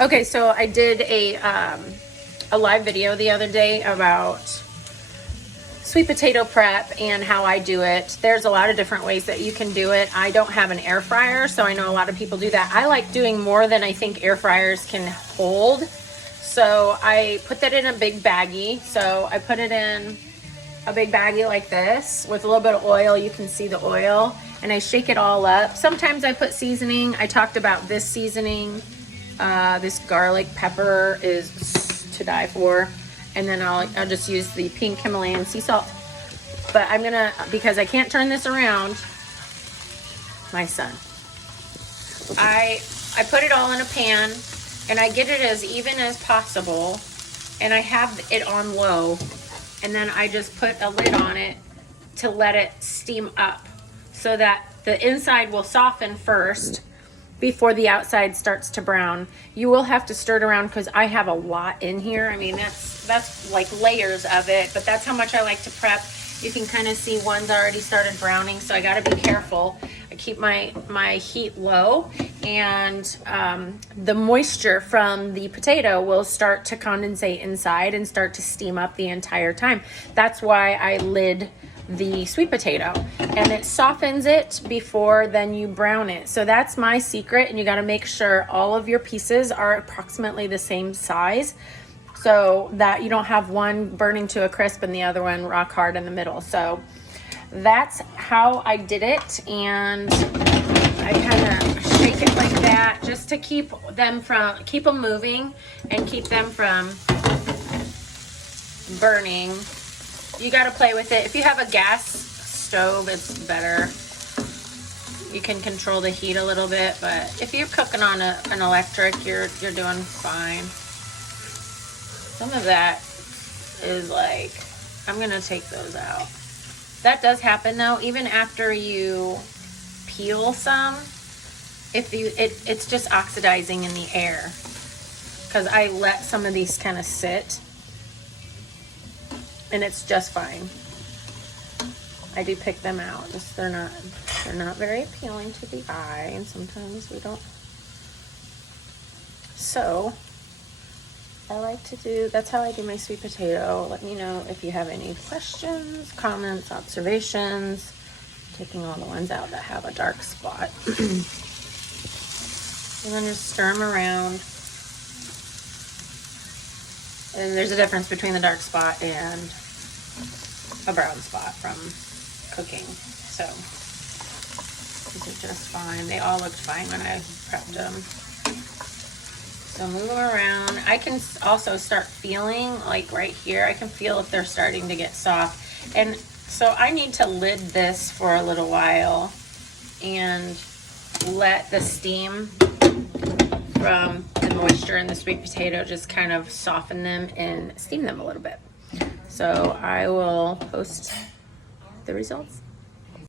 Okay, so I did a live video the other day about sweet potato prep and how I do it. There's a lot of different ways that you can do it. I don't have an air fryer, so I know a lot of people do that. I like doing more than I think air fryers can hold. So I put that in a big baggie. So I put it in a big baggie like this with a little bit of oil. You can see the oil, and I shake it all up. Sometimes I put seasoning. I talked about this seasoning. This garlic pepper is to die for. And then I'll just use the pink Himalayan sea salt. But I'm gonna, because I can't turn this around, my son. I put it all in a pan, and I get it as even as possible, and I have it on low, and then I just put a lid on it to let it steam up so that the inside will soften first before the outside starts to brown. You will have to stir it around because I have a lot in here. I mean, that's like layers of it, but that's how much I like to prep. You can kind of see one's already started browning, so I got to be careful. I keep my heat low, and the moisture from the potato will start to condensate inside and start to steam up the entire time. That's why I lid the sweet potato, and it softens it before then you brown it. So that's my secret, and you got to make sure all of your pieces are approximately the same size so that you don't have one burning to a crisp and the other one rock hard in the middle. So that's how I did it, and I kind of shake it like that just to keep them moving and keep them from burning. You got to play with it. If you have a gas stove, it's better. You can control the heat a little bit, but if you're cooking on an electric, you're doing fine. Some of that is like, I'm gonna take those out. That does happen though, even after you peel some. It's just oxidizing in the air because I let some of these kind of sit. And it's just fine. I do pick them out. Just they're not very appealing to the eye, and sometimes we don't. So I like to do, that's how I do my sweet potato. Let me know if you have any questions, comments, observations. I'm taking all the ones out that have a dark spot. And then just stir them around. And there's a difference between the dark spot and a brown spot from cooking. So these are just fine. They all looked fine when I prepped them. So move them around. I can also start feeling, like right here, I can feel if they're starting to get soft. And so I need to lid this for a little while and let the steam from the moisture in the sweet potato just kind of soften them and steam them a little bit. So I will post the results.